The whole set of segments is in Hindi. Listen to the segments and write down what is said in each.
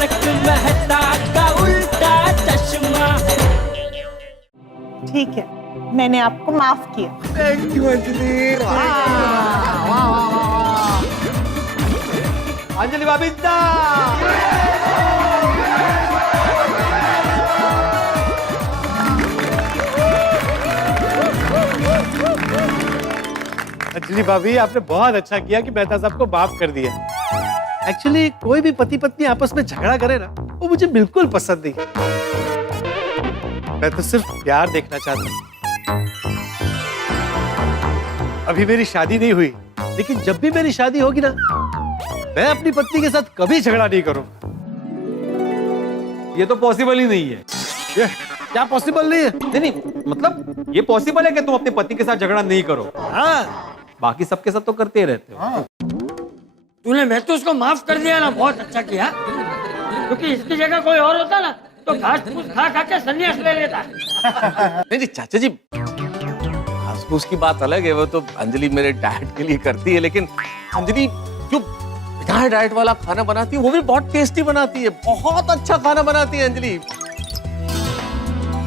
तारक मेहता का उल्टा चश्मा। ठीक है, मैंने आपको माफ किया। Thank you Anjali. अंजलि भाभी अंजलि भाभी, आपने बहुत अच्छा किया कि मेहता साहब को माफ कर दिया। एक्चुअली कोई भी पति पत्नी आपस में झगड़ा करे ना, वो मुझे बिल्कुल पसंद नहीं। मैं तो सिर्फ प्यार देखना चाहता हूँ। अभी मेरी शादी नहीं हुई, लेकिन जब भी मेरी शादी होगी ना, मैं अपनी पत्नी के साथ कभी झगड़ा नहीं करूंगा। ये तो पॉसिबल ही नहीं है। ये क्या पॉसिबल नहीं है? नहीं, मतलब ये पॉसिबल है कि तुम अपने पति के साथ झगड़ा नहीं करो। हाँ, बाकी सबके साथ तो करते ही रहते हो। तूने महतूस को माफ कर दिया ना, बहुत अच्छा किया। क्योंकि इसकी जगह कोई और होता ना तो घास फूस खा खा के संन्यास ले लेता। नहीं चाचा जी, घास फूस की बात अलग है, वो तो अंजलि मेरे डाइट के लिए करती है, लेकिन अंजलि जो बिना डाइट वाला खाना बनाती है वो भी बहुत टेस्टी बनाती है, बहुत अच्छा खाना बनाती है अंजलि।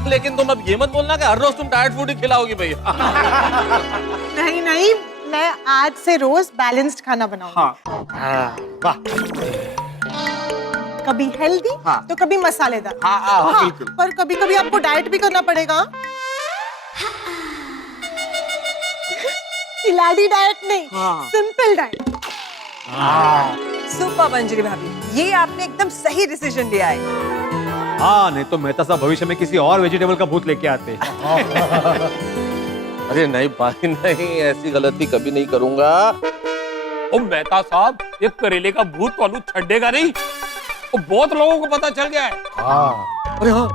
लेकिन तुम अब ये मत बोलना कि हर रोज तुम डाइट फूड ही खिलाओगी भैया। नहीं नहीं, मैं आज से रोज बैलेंस्ड खाना बनाऊंगी। हाँ, वाह। कभी हेल्दी तो कभी मसालेदार। बिल्कुल। पर कभी कभी आपको डाइट भी करना पड़ेगा। खिलाड़ी डाइट नहीं, सिंपल डाइट। सुपर अंजलि भाभी, ये आपने एकदम सही डिसीजन लिया है। हाँ, नहीं तो मेहता साहब भविष्य में किसी और वेजिटेबल का भूत लेके आते। अरे नहीं भाई नहीं, ऐसी गलती कभी नहीं करूंगा। ओ मेहता साहब, ये करेले का भूत तो छड्डेगा नहीं। वो बहुत लोगों को पता चल गया है। अरे हाँ,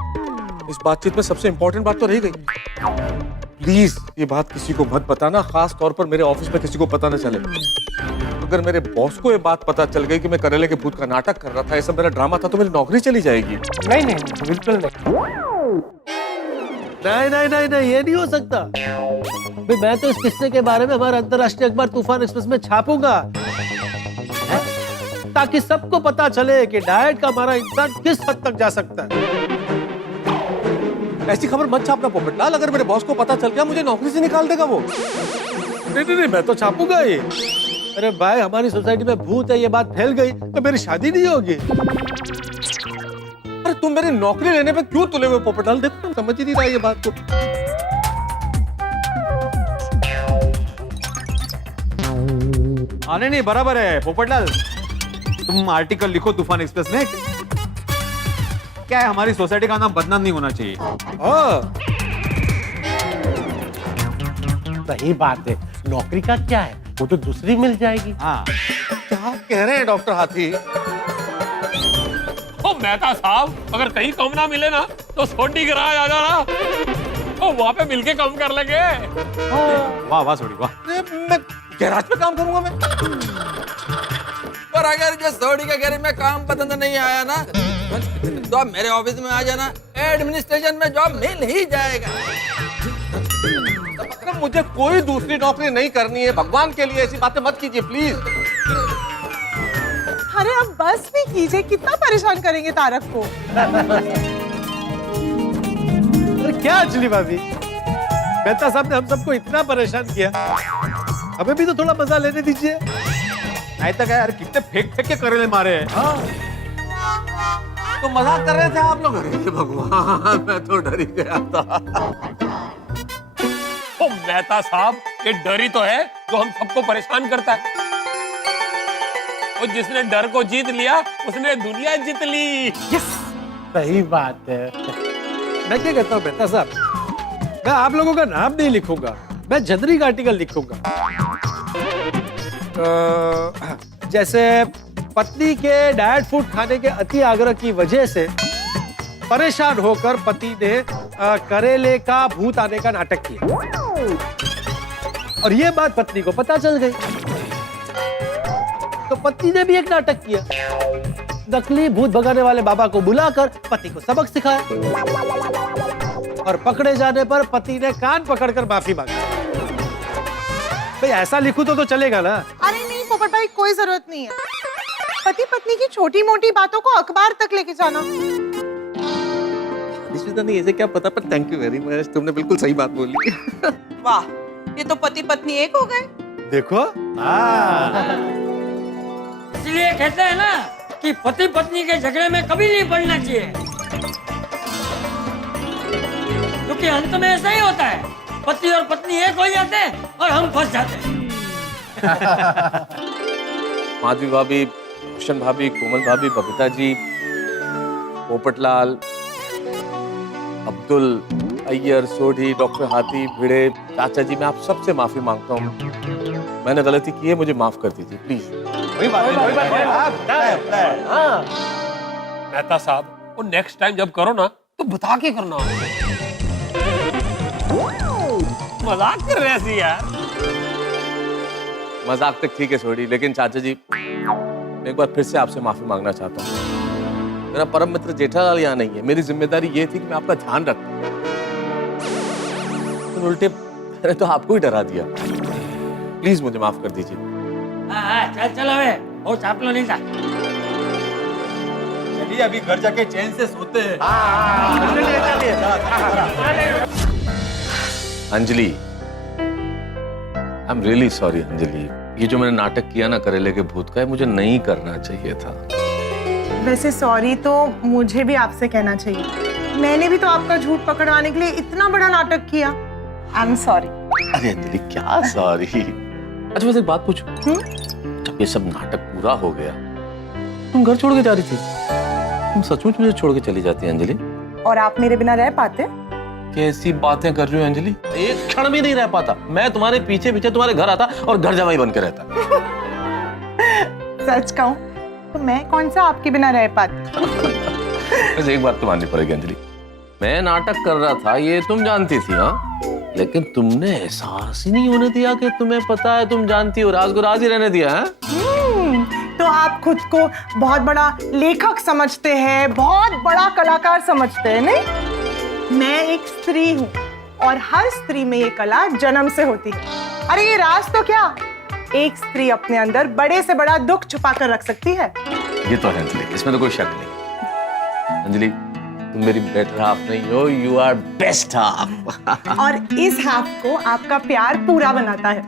इस बातचीत में सबसे इम्पोर्टेंट बात तो रह गई। प्लीज ये बात किसी को मत बताना, खास तौर पर मेरे ऑफिस में किसी को पता न चले। अगर मेरे बॉस को ये बात पता चल गई कि मैं करेले के भूत का नाटक कर रहा था, ऐसा मेरा ड्रामा था, तो मेरी नौकरी चली जाएगी। नहीं नहीं, बिल्कुल नहीं। नहीं नहीं नहीं नहीं, ये नहीं हो सकता। भाई मैं तो इस किस्से के बारे में हमारे अंतर्राष्ट्रीय अखबार तूफान एक्सप्रेस में छापूंगा, ताकि सबको पता चले कि डाइट का हमारा इंसान किस हद तक जा सकता है। ऐसी खबर मत छापना पोपटलाल, अगर मेरे बॉस को पता चल गया मुझे नौकरी से निकाल देगा वो। नहीं नहीं नहीं, मैं तो छापूंगा ये। अरे भाई, हमारी सोसाइटी में भूत है, ये बात फैल गई तो मेरी शादी नहीं होगी। अरे तुम मेरी नौकरी लेने पे क्यों तुले हुए पोपटलाल? देखो समझ ही नहीं रहा ये बात को। हाँ नहीं, बराबर है पोपटलाल। तुम आर्टिकल लिखो तूफान एक्सप्रेस में। क्या है, हमारी सोसाइटी का नाम बदनाम नहीं होना चाहिए। सही बात है, नौकरी का क्या है, वो तो दूसरी मिल जाएगी। हाँ, क्या कह रहे हैं डॉक्टर हाथी? ओ मेहता साहब, अगर कहीं कम ना मिले ना तो सोडी गराज आ जाना। ओ वहाँ पे मिलके कम कर लेंगे। वाह वाह सोडी वाह। मैं गैराज पे काम करूंगा मैं। पर अगर जो सोडी के गैरेज में काम पसंद नहीं आया ना, तो आप मेरे ऑफिस में आ जाना, एडमिनिस्ट्रेशन में जॉब मिल ही जाएगा। मुझे कोई दूसरी नौकरी नहीं करनी है, भगवान के लिए ऐसी बातें मत कीजिए प्लीज। अरे अब बस भी कीजिए, कितना परेशान करेंगे तारक को। अरे क्या अंजलि भाभी, मेहता साहब ने हम सबको इतना परेशान किया, हमें भी तो थोड़ा मजा लेने दीजिए। नहीं तो क्या यार, कितने फेंक फेंक के करेले मारे हैं। तो मजाक कर रहे थे आप लोग? अरे भगवान, मैं तो डर ही गया था। ओ मेहता साहब, ये डर ही तो है जो हम सबको परेशान करता है। और जिसने डर को जीत लिया उसने दुनिया जीत ली। सही बात है। मैं क्या कहता हूँ मेहता साहब, मैं आप लोगों का नाम नहीं लिखूंगा, मैं जनरिक आर्टिकल लिखूंगा। जैसे पत्नी के डाइट फूड खाने के अति आग्रह की वजह से परेशान होकर पति ने करेले का भूत आने का नाटक किया, और ये बात पत्नी को पता चल गई, तो पत्नी ने भी एक नाटक किया। नकली भूत भगाने वाले बाबा को बुलाकर पति को सबक सिखाया, और पकड़े जाने पर पति ने कान पकड़कर माफी मांगी। भाई ऐसा लिखूं तो चलेगा ना? अरे नहीं पोपट भाई, कोई जरूरत नहीं है। पति पत्नी की छोटी मोटी बातों को अखबार तक लेके जाना। शादीशुदा नहीं, ऐसे क्या पता, पर थैंक यू वेरी मच, तुमने बिल्कुल सही बात बोली। वाह, ये तो पति पत्नी एक हो गए। देखो इसलिए कहते हैं ना कि पति पत्नी के झगड़े में कभी नहीं पड़ना चाहिए, क्योंकि अंत में ऐसा ही होता है, पति और पत्नी एक हो जाते हैं और हम फंस जाते हैं। माधवी भाभी, रोशन भाभी, कोमल भाभी, बबीता जी, पोपटलाल, अब्दुल, अय्यर, सोढ़ी, डॉक्टर हाथी, भिड़े, चाचा जी, मैं आप सबसे माफी मांगता हूँ। मैंने गलती की है, मुझे माफ कर दीजिए प्लीज। मेहता साहब, वो नेक्स्ट टाइम जब करो ना तो बता के करना। मजाक कर रहे हैं यार। मजाक तक ठीक है सोढ़ी, लेकिन चाचा जी मैं एक बार फिर से आपसे माफी मांगना चाहता हूँ। मेरा परम मित्र जेठालाल यहाँ नहीं है, मेरी जिम्मेदारी ये थी कि मैं आपका ध्यान रखूं, तो उल्टे मैंने तो आपको ही डरा दिया। प्लीज मुझे माफ कर दीजिए। चल चल अबे, वो चापलो नहीं था। चलिए अभी घर जाके चैन से सोते हैं। Anjali, I am really sorry Anjali, ये जो मैंने नाटक किया ना करेले के भूत का, मुझे नहीं करना चाहिए था। वैसे सॉरी तो मुझे भी आपसे कहना चाहिए, मैंने भी तो आपका झूठ पकड़वाने के लिए इतना बड़ा नाटक किया। I am sorry. अरे अंजलि क्या सॉरी। अच्छा वैसे एक बात पूछूं, जब ये सब नाटक पूरा हो गया, तुम घर छोड़ के जा रही थी, तुम सचमुच मुझे छोड़ के चली जाती अंजलि? और आप मेरे बिना रह पाते? कैसी बातें कर रही हो अंजलि, एक क्षण भी नहीं रह पाता। मैं तुम्हारे पीछे पीछे तुम्हारे घर आता और घर जमाई बन के रहता। सच कहूं तो मैं कौन सा आपके बिना रह पाती। वैसे एक बात तो माननी पड़ेगी अंजलि, मैं नाटक कर रहा था ये तुम जानती थी, हाँ, लेकिन तुमने एहसास ही नहीं होने दिया कि तुम्हें पता है, तुम जानती हो, राज को राज ही रहने दिया है। तो आप खुद को बहुत बड़ा लेखक समझते हैं, बहुत बड़ा कलाकार समझते हैं, नहीं? मैं एक स्त्री हूँ और हर स्त्री में ये कला जन्म से होती है। अरे ये राज तो क्या, एक स्त्री अपने अंदर बड़े से बड़ा दुख छुपा कर रख सकती है। ये तो है अंजलि, इसमें तो कोई शक नहीं। अंजलि तुम मेरी बेटर हाफ नहीं हो, यू आर बेस्ट हाफ। और इस हाफ को आपका प्यार पूरा बनाता है।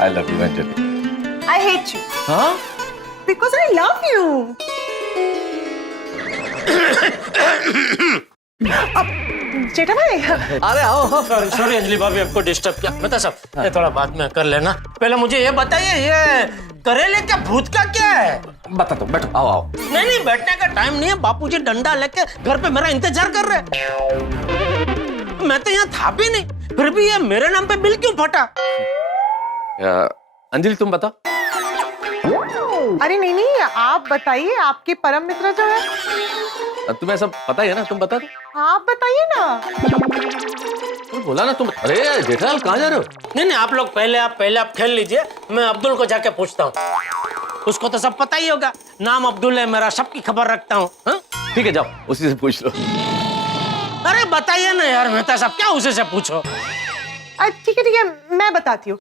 I love you Anjali. I hate you. हाँ? Because I love you. Jetha bhai, अरे आओ। सॉरी अंजलि भाभी, आपको डिस्टर्ब किया। बता सब, ये थोड़ा बाद में कर लेना। पहले मुझे ये बताइए, ये करेले का भूत का क्या है? बता दो, बैठो, आओ आओ। नहीं, बैठने का टाइम नहीं है। बापूजी डंडा लेके घर पे मेरा इंतजार कर रहे हैं। मैं तो यहाँ था भी नहीं, फिर भी ये मेरे नाम पे बिल क्यों फटा? अंजलि तुम बता। अरे नहीं, आप बताइए, आपके परम मित्र जो है। तुम्हें सब पता ही है ना, तुम बता दो। आप बताइए ना। तुम बोला ना तुम। अरे जेठालाल कहाँ जा रहे हो? नहीं, आप लोग पहले आप खेल लीजिए, मैं अब्दुल को जाके पूछता हूँ। उसको तो सब पता ही होगा, नाम अब्दुल है मेरा, सबकी खबर रखता हूँ। ठीक है जाओ, उसी से पूछ लो। अरे बताइए ना यार मेहता साहब, क्या उसे से पूछो? ठीक है, मैं बताती हूँ।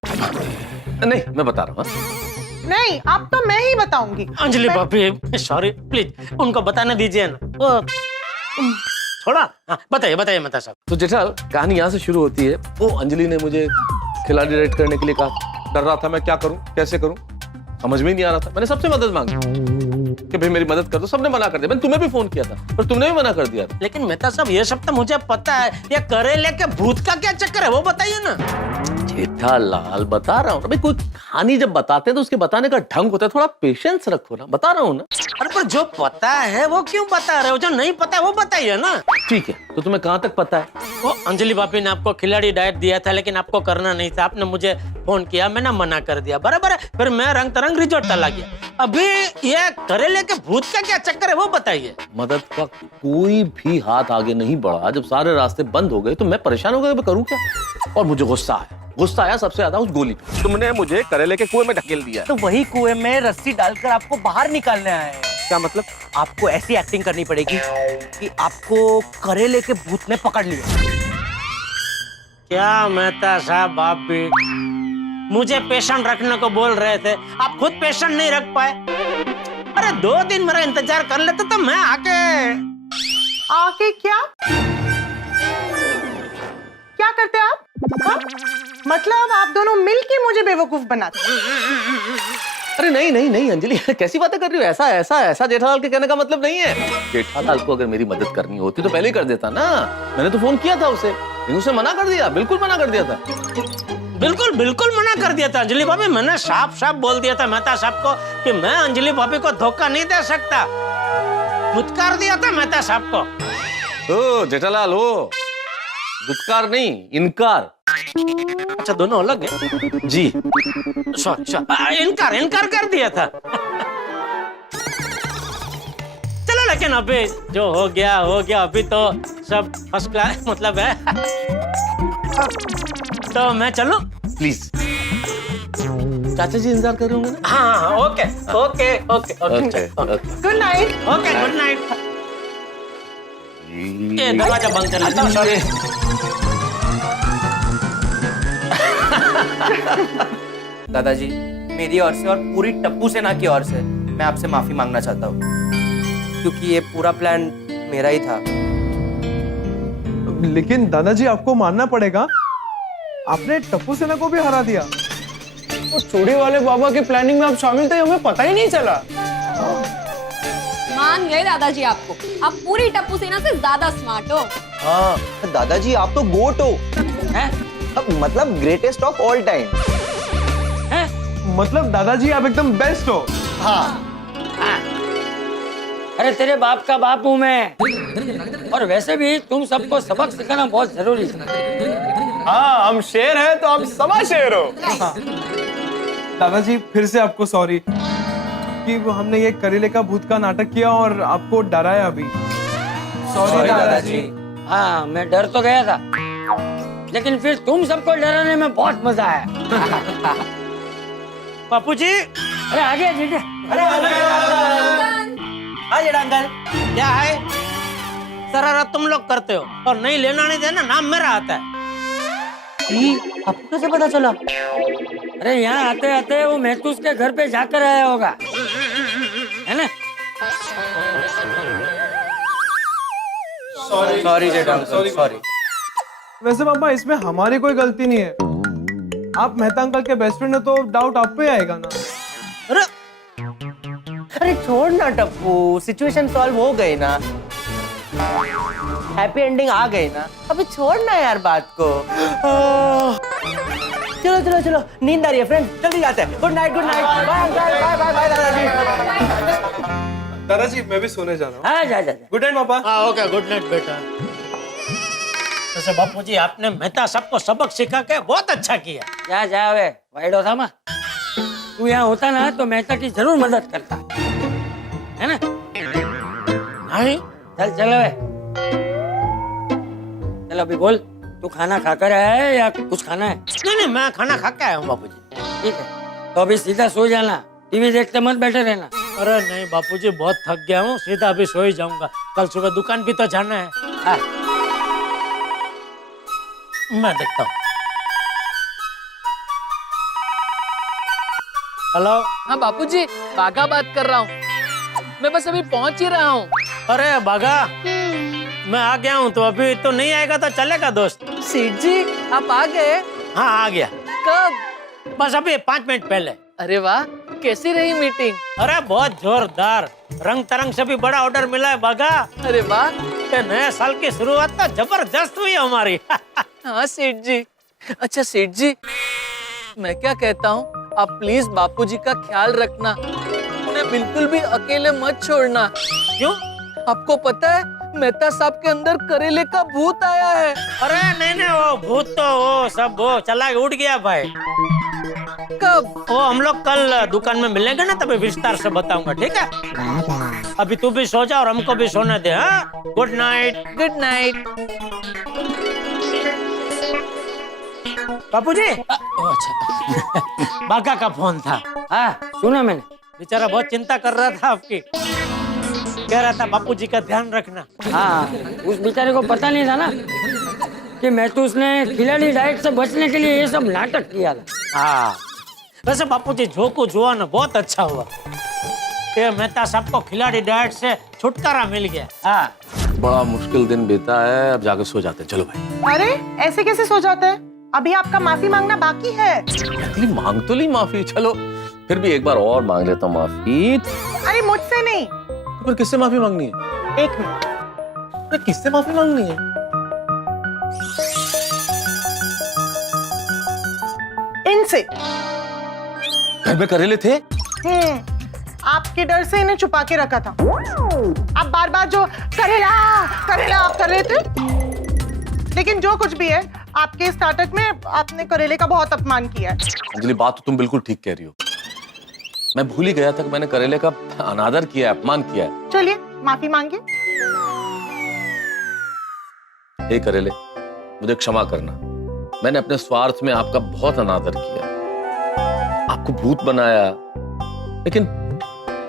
नहीं मैं बता रहा हूँ। नहीं, अब तो मैं ही बताऊंगी। अंजलि भाभी सॉरी, प्लीज उनको बताने दीजिए ना। थोड़ा बताइए मेहता साहब। तो जेठालाल कहानी यहाँ से शुरू होती है। वो अंजलि ने मुझे खिलाड़ी डायरेक्ट करने के लिए कहा, डर रहा था मैं क्या करूं, कैसे करूं, समझ में ही नहीं आ रहा था। मैंने सबसे मदद मांगी कि भाई मेरी मदद कर दो, सबने मना कर दिया। मैंने तुम्हें भी फोन किया था पर तुमने भी मना कर दिया था। लेकिन मेहता साहब ये सब तो मुझे पता है, ये करेले के भूत का क्या चक्कर है वो बताइए ना। जेठालाल बता रहा हूँ ना भाई, कोई कहानी जब बताते हैं तो उसके बताने का ढंग होता है, थोड़ा पेशेंस रखो ना, बता रहा हूँ ना। अरे पर जो पता है वो क्यों बता रहे हो, जो नहीं पता है वो बताइए ना। ठीक है, तो तुम्हें कहाँ तक पता है? वो अंजलि भाभी ने आपको खिलाड़ी डाइट दिया था, लेकिन आपको करना नहीं था। आपने मुझे फोन किया, मैंने मना कर दिया, बराबर है। फिर मैं रंग तरंग रिजोर्ट चला गया। अभी ये करेले के भूत का क्या चक्कर है वो बताइए। मदद का कोई भी हाथ आगे नहीं बढ़ा। जब सारे रास्ते बंद हो गए तो मैं परेशान हो गया, मैं करूँ क्या? और मुझे गुस्सा आया सबसे ज्यादा उस गोली पे। तुमने मुझे करेले के कुएं में ढकेल दिया। तो वही कुएं में रस्सी डालकर आपको बाहर निकालने आए। क्या मतलब? आपको ऐसी एक्टिंग करनी पड़ेगी कि आपको करेले के भूत ने पकड़ लिया। क्या मेहता साहब, आप भी मुझे पेशेंट रखने को बोल रहे थे, आप खुद पेशेंट नहीं रख पाए। अरे 2 दिन मेरा इंतजार कर लेते तो मैं आके क्या क्या करते आप? हाँ? मतलब आप दोनों मिलके मुझे बेवकूफ बनाते? अरे नहीं नहीं नहीं अंजलि, कैसी बातें कर रही हो? ऐसा ऐसा ऐसा जेठालाल के कहने का मतलब नहीं है। जेठालाल को अगर मेरी मदद करनी होती तो पहले ही कर देता ना। मैंने तो फोन किया था उसे, लेकिन उसने मना कर दिया, बिल्कुल मना कर दिया था। बिल्कुल मना कर दिया था अंजलि भाभी। मैंने साफ बोल दिया था मेहता साहब को कि मैं अंजलि भाभी को धोखा नहीं दे सकता। धुतकार दिया था मेहता साहब को। ओ जेठालाल हो, धुतकार नहीं इनकार। अच्छा दोनों अलग है जी। सॉरी इनकार कर दिया था। चलो लेकिन अभी जो हो गया अभी तो सब फर्स्ट क्लास मतलब है। तो मैं चलूं? प्लीज। चाचा जी इंतजार कर रहे होंगे ना? हाँ okay good night. Good night. ये दरवाजा बंद कर लेता हूँ। सॉरी। दादाजी, मेरी ओर से और पूरी टप्पू सेना की ओर से मैं आपसे माफी मांगना चाहता हूँ, क्योंकि ये पूरा प्लान मेरा ही था। लेकिन दादाजी आपको मानना पड़ेगा, आपने टप्पू सेना को भी हरा दिया। वो चूड़ी वाले बाबा की प्लानिंग में आप शामिल थे, हमें पता ही नहीं चला। मान गए दादाजी आपको, आप पूरी टप्पू सेना से ज्यादा स्मार्ट हो। हाँ दादाजी, आप तो गोट हो। मतलब ग्रेटेस्ट ऑफ ऑल टाइम। मतलब दादाजी आप एकदम बेस्ट हो। हाँ। अरे तेरे बाप का बाप हूँ मैं, और वैसे भी तुम सबको सबक सिखाना बहुत जरूरी है। हाँ, हम शेर हैं तो आप सवा शेर हो। हाँ। दादाजी फिर से आपको सॉरी कि हमने ये करेले का भूत का नाटक किया और आपको डराया भी। सॉरी दादाजी। हाँ मैं डर तो गया था, लेकिन फिर तुम सबको डराने में बहुत मजा आया। बापू जी, अरे आगे जीते। अरे अंकल, क्या है शरारत तुम लोग करते हो और नहीं लेना नहीं देना नाम मेरा आता है। आपको कैसे पता चला? अरे यहाँ आते आते वो महतूस के घर पे जाकर आया होगा, है ना? सॉरी जेठा अंकल, सॉरी। वैसे पापा इसमें हमारी कोई गलती नहीं है। आप मेहता अंकल के बेस्ट फ्रेंड हो तो डाउट आप पे आएगा ना। अरे छोड़ ना टप्पू, सिचुएशन सॉल्व हो गई ना, हैप्पी एंडिंग आ गई ना, अभी छोड़ ना यार बात को। चलो नींद आ रही है फ्रेंड, जल्दी जाते हैं। गुड नाइट बाय दादाजी। दादाजी मैं भी सोने जा रहा हूँ। हाँ जा। गुड नाइट पापा। हाँ ओके, गुड नाइट बेटा। वैसे बापू जी आपने मेहता सबको सबक सिखा के बहुत अच्छा किया। जा वे वाइडो था माँ, तू यहाँ होता ना तो मेहता की जरूर मदद करता, है ना? नहीं चल वे, चल अभी बोल, तू खाना खाकर आया है या कुछ खाना है? नहीं मैं खाना खा के आया हूँ बापू जी। ठीक है, तो अभी सीधा सो जाना, टीवी देखते मत बैठे रहना। अरे नहीं बापू जी, बहुत थक गया हूँ, सीधा अभी सो ही जाऊंगा, कल सुबह दुकान भी तो जाना है। मैं देखता हूँ। हेलो। हाँ बापूजी, बागा बात कर रहा हूँ, मैं बस अभी पहुँच ही रहा हूँ। अरे बागा, मैं आ गया हूँ, तो अभी तो नहीं आएगा तो चलेगा दोस्त? सेठ जी आप आ गए? हाँ आ गया। कब? बस अभी 5 मिनट पहले। अरे वाह, कैसी रही मीटिंग? अरे बहुत जोरदार, रंग तरंग से भी बड़ा ऑर्डर मिला है बागा। अरे वाह, नए साल की शुरुआत तो जबरदस्त हुई हमारी। हाँ सेठ जी। अच्छा सेठ जी, मैं क्या कहता हूँ, आप प्लीज बापूजी का ख्याल रखना, उन्हें बिल्कुल भी अकेले मत छोड़ना। क्यों? आपको पता है मेहता साहब के अंदर करेले का भूत आया है। अरे नहीं वो भूत तो वो सब वो चला उड़ गया भाई। कब? वो हम लोग कल दुकान में मिलेंगे ना, तभी विस्तार से बताऊंगा, ठीक है? अभी तू भी सो जा और हमको भी सोने दे। हाँ, good night. Good night. Bapu ji. अच्छा बागा का फोन था। हाँ सुना मैंने। बेचारा बहुत चिंता कर रहा था आपकी, कह रहा था बापूजी का ध्यान रखना। हाँ उस बेचारे को पता नहीं था ना कि महतूस ने खिलाड़ी डाइट से बचने के लिए ये सब नाटक किया था। हाँ वैसे बापूजी जो कुछ हुआ ना बहुत अच्छा हुआ। ये मेहता साहब को खिलाड़ी डाइट से छुटकारा मिल गया। हाँ बड़ा मुश्किल दिन बीता है, अब जाके सो जाते हैं। चलो भाई। अरे ऐसे कैसे सो जाते हैं? अभी आपका माफी मांगना बाकी है। अगली मांग तो ली माफी, चलो फिर भी एक बार और मांग लेता हूँ माफी। अरे मुझसे नहीं। तो फिर किससे माफी मांगनी है? 1 मिनट। तो किससे माफी मांगनी है? इनसे। घर में करेले थे? आपके डर से इन्हें छुपा के रखा था। आप बार बार जो करेला करेला आप कर रहे थे, लेकिन जो कुछ भी है आपके इस नाटक में आपने करेले का बहुत अपमान किया है। अंजलि बात तो तुम बिल्कुल ठीक कह रही हो। मैं भूल ही गया था कि मैंने करेले का अनादर किया है, अपमान किया है। चलिए माफी मांगिए। हे करेले, मुझे क्षमा करना। मैंने अपने स्वार्थ में आपका बहुत अनादर किया, आपको भूत बनाया। लेकिन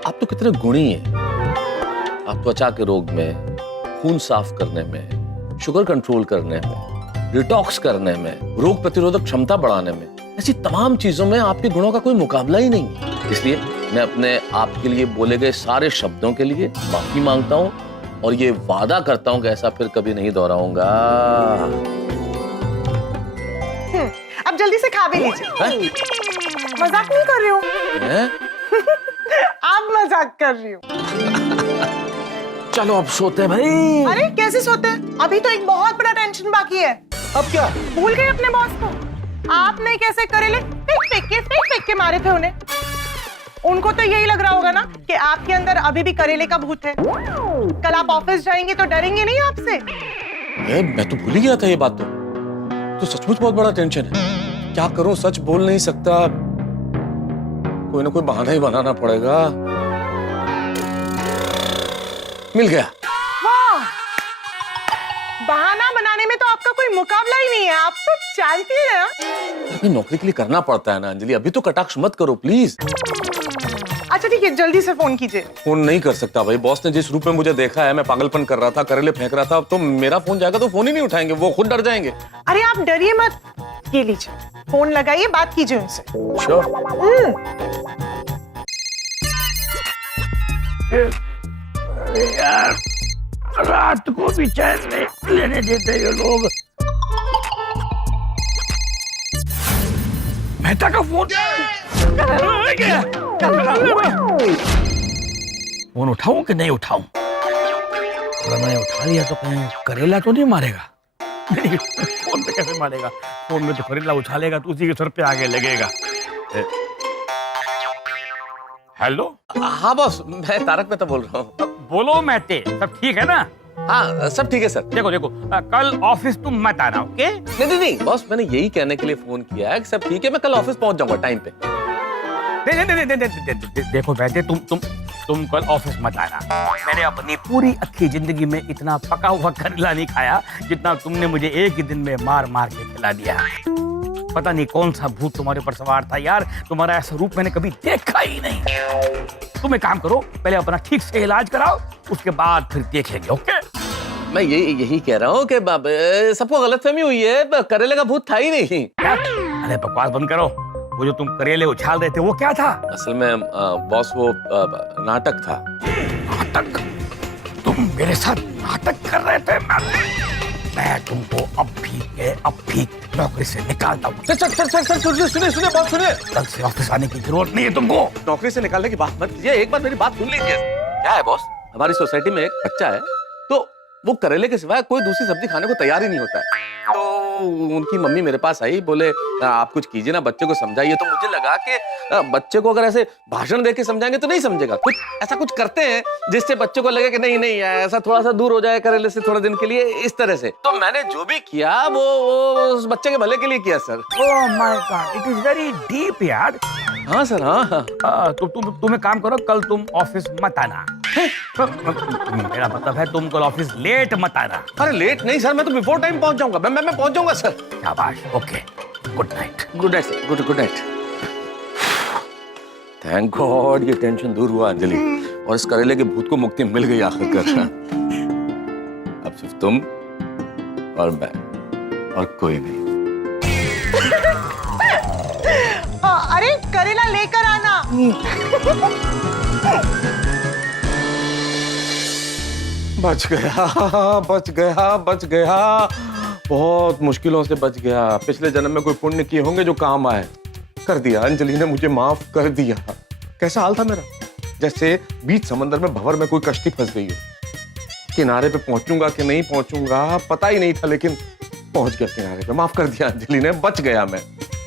आप तो कितने गुणी हैं। आप त्वचा के रोग में, खून साफ करने में, शुगर कंट्रोल करने में, डिटॉक्स करने में, रोग प्रतिरोधक क्षमता बढ़ाने में, ऐसी तमाम चीजों में आपके गुणों का कोई मुकाबला ही नहीं है। इसलिए मैं अपने आपके लिए बोले गए सारे शब्दों के लिए माफी मांगता हूं और ये वादा करता हूं कि ऐसा फिर कभी नहीं दोहराऊंगा। अब जल्दी से खा भी लीजिए। मजाक नहीं कर रही हूँ। आप मजाक कर रही हूँ। चलो अब सोते हैं भाई। अरे कैसे सोते हैं? अभी तो एक बहुत बड़ा टेंशन बाकी है। अब क्या? भूल गए अपने बॉस को? आपने कैसे करेले फेंक के मारे थे उन्हें। उनको तो यही लग रहा होगा ना कि आपके अंदर अभी भी करेले का भूत है। कल आप ऑफिस जाएंगे तो डरेंगे नहीं आपसे? मैं तो भूल ही गया था ये बात। तो सचमुच बहुत बड़ा टेंशन है। क्या करूं, सच बोल नहीं सकता, कोई ना कोई बहाना ही बनाना पड़ेगा। मिल गया। वाह, बहाना बनाने में तो आपका कोई मुकाबला ही नहीं है। आप तो चैंपियन हैं। अभी नौकरी के लिए करना पड़ता है ना अंजलि। अभी तो कटाक्ष मत करो प्लीज। अच्छा ठीक है, जल्दी से फोन कीजिए। फोन नहीं कर सकता भाई। बॉस ने जिस रूप में मुझे देखा है, मैं पागलपन कर रहा था, करेले फेंक रहा था, अब तो मेरा फोन जाएगा तो फोन ही नहीं उठाएंगे, वो खुद डर जाएंगे। अरे आप डरिए मत, ये लीजिए फोन लगाइए, बात कीजिए उनसे। श्योर। यार रात को भी चैन नहीं लेने देते ये लोग। मेहता का फोन। फोन उठाऊं कि नहीं उठाऊं? अगर मैंने उठा लिया तो कहीं करेला तो नहीं मारेगा? नहीं, फोन पे कैसे मारेगा? फोन में तो करेला उछालेगा तो उसी के सर पे आगे लगेगा। हेलो। हाँ बॉस, मैं तारक मेहता बोल रहा हूँ। बोलो मेहते, सब ठीक है ना? हाँ सब ठीक है सर। देखो देखो, कल ऑफिस तुम मत आना, ओके? नहीं बॉस, मैंने यही कहने के लिए फोन किया है कि सब ठीक है, मैं कल ऑफिस पहुंच जाऊंगा टाइम पे। देखो बेटे, तुम कल ऑफिस मत आना। मैंने अपनी पूरी अच्छी जिंदगी में इतना पका हुआ करेला नहीं खाया जितना तुमने मुझे एक ही दिन में मार मार के खिला दिया। पता नहीं कौन सा भूत तुम्हारे ऊपर सवार था यार, तुम्हारा ऐसा रूप मैंने कभी देखा ही नहीं। तुम एक काम करो, पहले अपना ठीक से इलाज कराओ, उसके बाद फिर देखेंगे, ओके? मैं यही कह रहा हूँ कि सबको गलतफहमी हुई है, करेले का भूत था ही नहीं। अरे बकवास बंद करो। वो जो तुम करेले उछाल रहे थे वो क्या था? असल में बॉस वो नाटक था। नाटक? तुम मेरे साथ नाटक कर रहे थे? मैं तुमको अब भी नौकरी से निकालता हूँ। सर सुनिए बॉस सुनिए। कल से ऑफिस आने की जरूरत नहीं है तुमको। नौकरी से निकालने की बात मत कीजिए, एक बार मेरी बात सुन लीजिए। क्या है बॉस, हमारी सोसाइटी में एक बच्चा है, तो वो करेले के सिवाय कोई दूसरी सब्जी खाने को तैयार ही नहीं होता है। तो उनकी मम्मी मेरे पास आई, बोले आप कुछ कीजिए ना, बच्चे को समझाइए। तो मुझे लगा कि बच्चे को अगर ऐसे भाषण दे के समझाएंगे तो नहीं समझेगा, कुछ ऐसा कुछ करते हैं जिससे बच्चे को लगे कि नहीं ऐसा थोड़ा सा दूर हो जाए करेले से थोड़े दिन के लिए, इस तरह से। तो मैंने जो भी किया वो उस बच्चे के भले के लिए किया sir. Oh my God, it is very deep यार। हाँ सर, हाँ। तो तुम एक काम करो, कल तुम ऑफिस मत आना। मेरा मतलब है तुम कल ऑफिस लेट मत आना। अरे लेट नहीं सर, मैं तो बिफोर टाइम पहुंच जाऊंगा। मैं पहुंच जाऊंगा सर। शाबाश, okay, good night. Good night sir, good night. Thank God ये टेंशन दूर हुआ अंजलि, और इस करेले के भूत को मुक्ति मिल गई आखिरकार। अब सिर्फ तुम और मैं और कोई नहीं। अरे करेला लेकर आना। बच गया, बच गया, बच गया। बहुत मुश्किलों से बच गया। पिछले जन्म में कोई पुण्य किए होंगे जो काम आए। कर दिया, अंजलि ने मुझे माफ कर दिया। कैसा हाल था मेरा? जैसे बीच समंदर में भंवर में कोई कश्ती फंस गई हो। किनारे पे पहुंचूंगा कि नहीं पहुंचूंगा पता ही नहीं था, लेकिन पहुंच गया किनारे पे। माफ कर दिया अंजलि ने, बच गया मैं।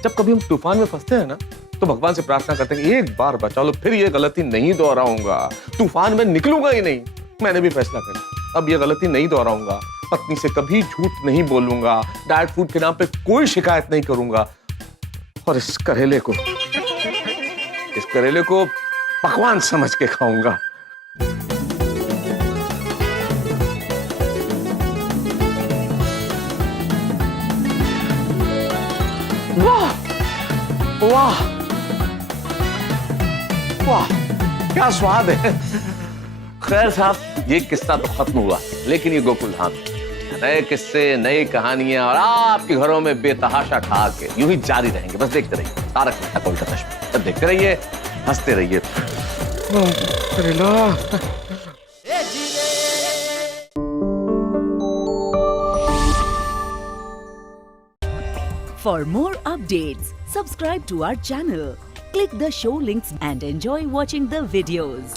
जब कभी हम तूफान में फंसते हैं ना, तो भगवान से प्रार्थना करते हैं कि एक बार बचा लो, फिर ये गलती नहीं दोहराऊंगा, तूफान में निकलूंगा ही नहीं। मैंने भी फैसला कर लिया, अब ये गलती नहीं दोहराऊंगा। पत्नी से कभी झूठ नहीं बोलूंगा, डाइट फूड के नाम पे कोई शिकायत नहीं करूंगा, और इस करेले को पकवान समझ के खाऊंगा। वाह वाह वाह, क्या स्वाद है। खैर साहब, ये किस्सा तो खत्म हुआ, लेकिन ये गोकुल धाम नए किस्से, नई कहानियां और आपके घरों में बेतहाशा ठहाके यूं ही जारी रहेंगे। बस देखते रहिए तारक मेहता का उल्टा चश्मा। तब देखते रहिए, हंसते रहिए। For more updates, subscribe to our channel, click the show links and enjoy watching the videos.